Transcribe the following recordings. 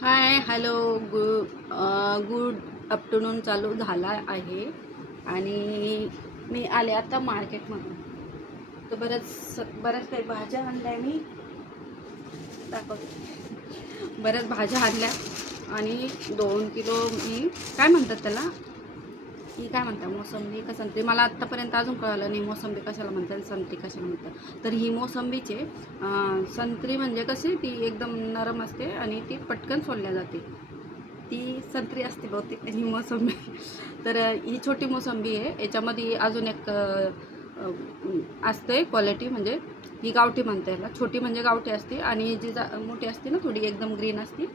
Hi hello good afternoon चालू झाला आहे आणि मी आले आता मार्केटमधून. तर बऱ्याच काही भाज्या आणल्या मी दाखवते. बऱ्याच भाज्या आणल्या आणि 2 किलो मी काय म्हणतात त्याला, ही काय म्हणतात, मोसंबी का संत्री, मला आत्तापर्यंत अजून कळलं नाही मोसंबी कशाला म्हणतात संत्री कशाला म्हणतात. तर ही मोसंबीचे संत्री म्हणजे कशी ती एकदम नरम असते आणि ती पटकन सोलल्या जाते, ती संत्री असते बहुतेक आणि मोसंबी. तर ही छोटी मोसंबी आहे, याच्यामध्ये अजून एक असते क्वालिटी, म्हणजे ही गावठी म्हणते याला. छोटी म्हणजे गावठी असते आणि जी मोठी असते ना थोडी एकदम ग्रीन असते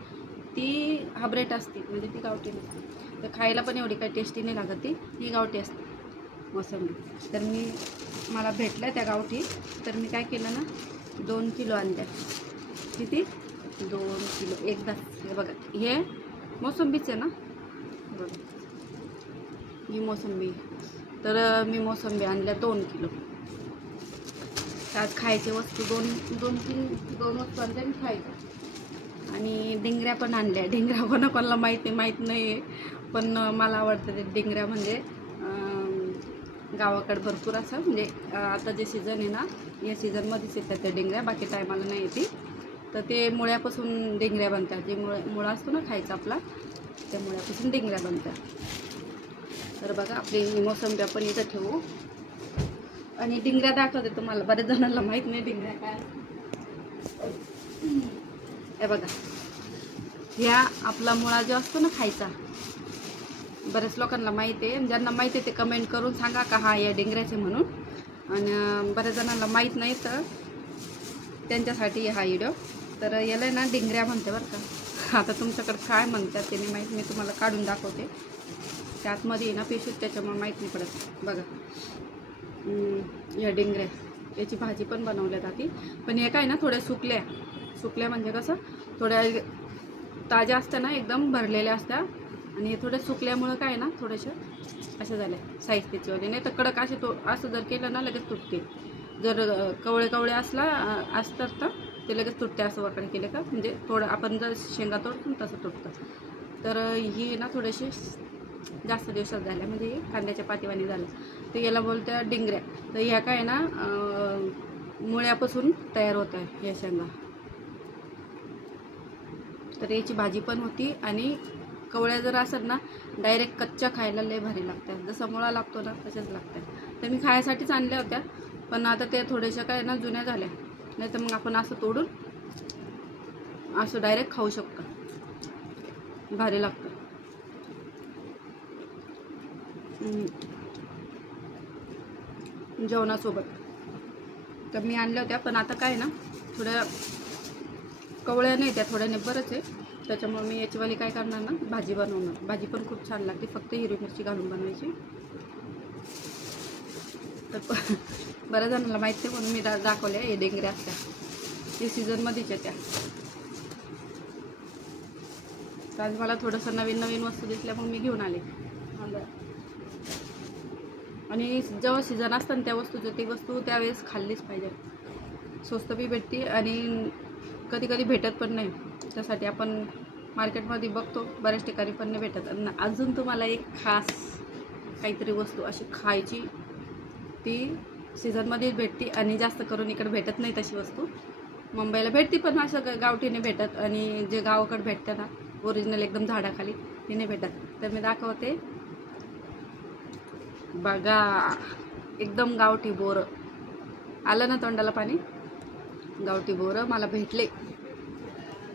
ती हायब्रिड असते, म्हणजे ती गावठी नसते. तर खायला पण एवढी काही टेस्टी नाही लागत, ही गावठी असते मोसंबी. तर मला भेटल्या त्या गावठी, तर मी काय केलं ना 2 किलो आणल्या. किती? 2 किलो एकदाच. हे बघा, हे मोसंबीच आहे ना, बघा ही मोसंबी. तर मी मोसंबी आणल्या 2 किलो. आज खायचे वस्तू दोन वस्तू आणल्या मी खायच्या. आणि डिंगऱ्या पण आणल्या. डिंगऱ्या कोणाकोणाला माहीत नाही आहे, पण मला आवडतं ते डिंगऱ्या. म्हणजे गावाकडे भरपूर असं, म्हणजे आता जे सीझन आहे ना या सीझनमध्येच येतात त्या डिंगऱ्या, बाकी टायमाला नाही येते. तर ते मुळ्यापासून डिंगऱ्या बनतात, जे मुळा असतो ना खायचा आपला, त्या मुळ्यापासून डिंगऱ्या बनतात. तर बघा आपली मोसंबी आपण इथं ठेवू आणि डिंगऱ्या दाखवते तुम्हाला. बऱ्याच जणांना माहीत नाही डिंगऱ्या काय. हे बघा, ह्या आपला मुळा जो असतो ना खायचा, बऱ्याच लोकांना माहीत आहे. ज्यांना माहीत आहे ते कमेंट करून सांगा का हा या डिंगऱ्याचे म्हणून. आणि बऱ्याच जणांना माहीत नाही, तर त्यांच्यासाठी हा व्हिडिओ. तर याला ना डिंगऱ्या म्हणते बरं का. आता तुमच्याकडे काय म्हणतात ते नाही माहीत, मी तुम्हाला काढून दाखवते. त्यातमध्ये ना पिशवीत, त्याच्यामुळे माहीत नाही पडत. बघा या डिंगऱ्या, याची भाजी पण बनवल्या जाते. पण हे काय ना थोड्या सुकल्या म्हणजे कसं, थोड्या ताज्या असत्या ना, एकदम भरलेल्या असत्या. आणि हे थोड्या सुकल्यामुळं काय ना थोड्याशा अशा झाल्या साईज त्याची वगैरे. नाही तर कडक असे असं जर केलं ना लगेच तुटते. जर कवळे असतात तर ते लगेच तुटते. असं वाकडे केले का, म्हणजे थोडं आपण जर शेंगा तोडतो तसं तुटतं. तर ही ना थोडेसे जास्त दिवसात झाल्या, म्हणजे कांद्याच्या पातीवाणी झालं. तर याला बोलतात डिंगऱ्या. तर ह्या काय ना मुळ्यापासून तयार होत आहे या शेंगा. तर याची भाजी पण होती, आणि कवळ्या जर असत ना डायरेक्ट कच्च्या खायला लय भारी लागतात, जसा मुळा लागतो ना तशाच लागतात. तर मी खाण्यासाठीच आणल्या होत्या, पण आता त्या थोड्याशा काय ना जुन्या झाल्या. नाही तर मग आपण असं तोडून असं डायरेक्ट खाऊ शकतो, भारी लागतं. जेवणासोबत. तर मी आणल्या होत्या, पण आता काय ना थोड्या कवळ्या नाही, त्या थोड्या निब्बरच आहे. त्याच्यामुळे मी याचीवाली काय करणार ना भाजी बनवणार. भाजी पण खूप छान लागते, फक्त हिरवी मिरची घालून बनवायची. तर बऱ्याच जणांना माहीत नाही म्हणून मी दाखवल्या. हे डेंगऱ्या असत्या, ते सीझनमध्येच येत्या. तर आज मला थोडंसं नवीन वस्तू दिसल्या, मग मी घेऊन आले. आणि जेव्हा सीझन असतं ना त्या वस्तूचं, ती वस्तू त्यावेळेस खाल्लीच पाहिजे. स्वस्त बी भेटते आणि कधी कधी भेटत पण नाही. त्यासाठी आपण मार्केटमध्ये बघतो, बऱ्याच ठिकाणी पण नाही भेटत. आणि अजून तुम्हाला एक खास काहीतरी वस्तू अशी खायची, ती सीझनमध्येच भेटते आणि जास्त करून इकडे भेटत नाही तशी वस्तू. मुंबईला भेटते पण असं गावठी नाही भेटत, आणि जे गावाकडे भेटतं ना ओरिजिनल एकदम झाडाखाली, ती नाही भेटत. तर मी दाखवते बघा, एकदम गावठी बोरं. आलं ना तोंडाला पाणी. गावठी बोरं मला भेटले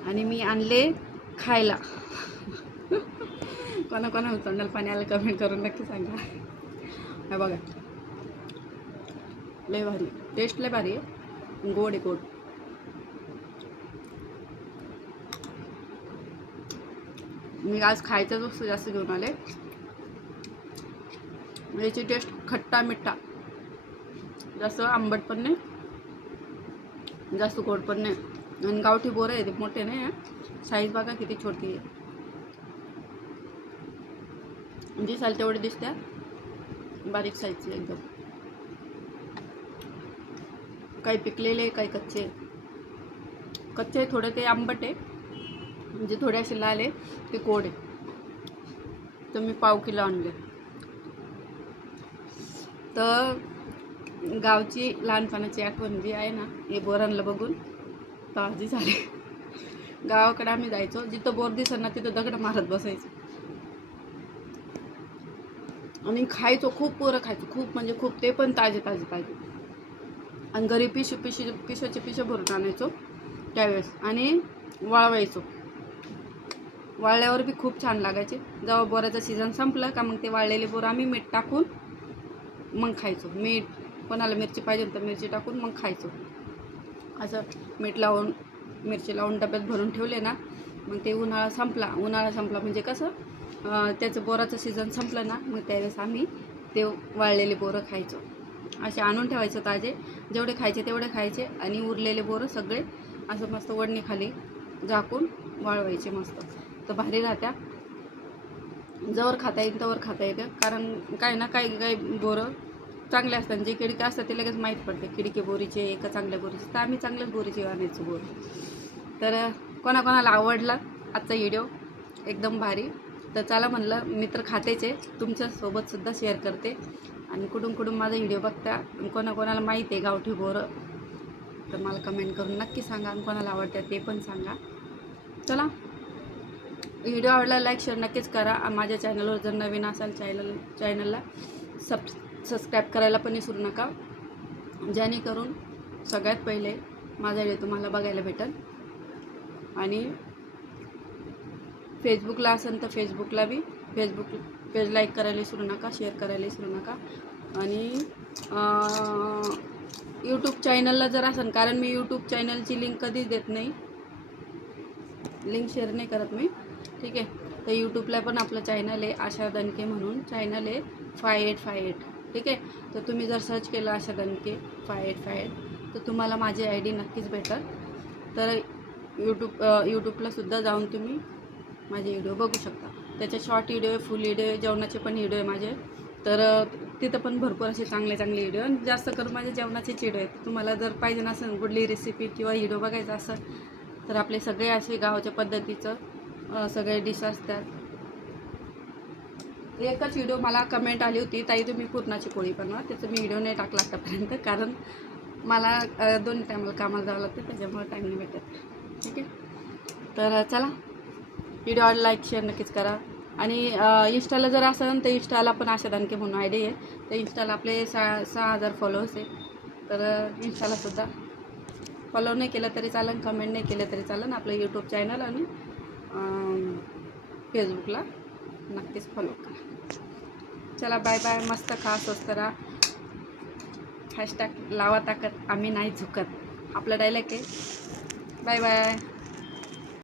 आणि मी आणले खायला. कोणाकोणाला तोंडाला पाणी आलं कमेंट करून नक्की सांगा. हा बघा, लय भारी टेस्ट, लय भारी आहे. गोड आहे, गोड. मी आज खायच्याच वस्तू जास्त घेऊन आले. याची टेस्ट खट्टा मिठ्ठा, जास्त आंबट पण नाही, जास्त गोड पण नाही. आणि गावठी बोरं आहे, ते मोठे नाही आहे. साईज बघा किती छोटी आहे, दिसायला तेवढे दिसत्या, बारीक साईजचे एकदम. काही पिकलेले, काही कच्चे. कच्चे थोडे ते आंबट आहे, म्हणजे थोडे असे लाल आहे ते कोड आहे. तर मी पाव किलो आणले. तर गावची लहानपणाची आठवण जी आहे ना, हे बोरांना बघून ताजी झाली. गावाकडे आम्ही जायचो, जिथं बोर दिसत ना तिथं दगड मारत बसायचो आणि खायचो. खूप पोरं खायचो, खूप म्हणजे खूप. ते पण ताजे ताजे ताजे. आणि घरी पिशव्याचे पिशवे भरून आणायचो त्यावेळेस आणि वाळवायचो. वाळल्यावर बी खूप छान लागायचे. जेव्हा बोराचं सीझन संपलं का मग ते वाळलेले बोर आम्ही मीठ टाकून मग खायचो. मीठ, कोणाला मिरची पाहिजे तर मिरची टाकून मग खायचो. असं मीठ लावून मिरची लावून डब्यात भरून ठेवले ना, मग ते उन्हाळा संपला म्हणजे कसं त्याचं बोराचं सीझन संपलं ना, मग त्यावेळेस आम्ही ते वाळलेले बोरं खायचो. असे आणून ठेवायचं ताजे. जेवढे खायचे तेवढे खायचे आणि उरलेले बोरं सगळे असं मस्त वडणीखाली झाकून वाळवायचे मस्त. तर भारी राहत्या. जवळ खाता येईल तवर खाता येतं. कारण काय ना, काही बोरं चांगले असतात. जे किडके असतात ते लगेच माहीत पडते किडके बोरीचे का चांगल्या बोरीचे. तर आम्ही चांगल्याच बोरीचे आणायचो बोर. तर कोणाकोणाला आवडला आजचा व्हिडिओ एकदम भारी. तर चला म्हणलं, मी तर खातेच आहे, तुमच्यासोबतसुद्धा शेअर करते. आणि कुठून माझा व्हिडिओ बघता कोणाकोणाला माहीत आहे गावठी बोरं तर मला कमेंट करून नक्की सांगा. आणि कोणाला आवडतात ते पण सांगा. चला, व्हिडिओ आवडला लाईक शेअर नक्कीच करा. माझ्या चॅनलवर जर नवीन असाल चॅनलला सबस्क्राईब करायला पण विसरू नका, जेणेकरून सगळ्यात पहिले माझा व्हिडिओ तुम्हाला बघायला भेटेल. आणि फेसबुकला असेल तर फेसबुकला बी फेसबुक पेज लाईक करायला विसरू नका, शेअर करायला विसरू नका. आणि यूट्यूब चॅनलला जर असेल, कारण मी यूट्यूब चॅनलची लिंक कधीच देत नाही, लिंक शेअर नाही करत मी, ठीक आहे. तर यूट्यूबला पण आपलं चॅनल आहे आशा दणके म्हणून, चॅनल आहे 5858, ठीक आहे. तर तुम्ही जर सर्च केलं आशा दणके 5858 तर तुम्हाला माझी ID नक्कीच भेटेल. तर यूट्यूबला सुद्धा जाऊन तुम्ही माझे व्हिडिओ बघू शकता. त्याचे शॉर्ट व्हिडिओ आहे, फुल व्हिडिओ आहे, जेवणाचे पण व्हिडिओ आहे माझे. तर तिथं पण भरपूर असे चांगले व्हिडिओ, आणि जास्त करून माझे जेवणाचेच व्हिडिओ आहेत. तुम्हाला जर पाहिजे नसेल कुठली रेसिपी किंवा व्हिडिओ बघायचा असेल तर आपले सगळे असे गावाच्या पद्धतीचं सगळे डिश असतात. एकच व्हिडिओ मला कमेंट आली होती, ताई तुम्ही पुरणाची पोळी बनवा. त्याचं मी व्हिडिओ नाही टाकला आतापर्यंत, कारण मला 2 टायमाला कामाला जावं लागतं, त्याच्यामुळे टाईम नाही भेटत, ठीक आहे. तर चला, व्हिडिओ लाईक शेअर नक्कीच करा. आणि इंस्टाला जर असेल तर इंस्टाला पण आशा दणके म्हणून ID आहे. तर इंस्टाला आपले 6,000 फॉलोअर्स आहे. तर इंस्टालासुद्धा फॉलो नाही केलं तरी चालेल, कमेंट नाही केलं तरी चालेल. आपलं यूट्यूब चॅनल आणि फेसबुकला नक्कीच फॉलो करा. चला, बाय बाय. मस्त खा, स्वस्त राहा. हॅशटॅग लावा ताकद, आम्ही नाही झुकत, आपला डायलॉग आहे. Bye bye.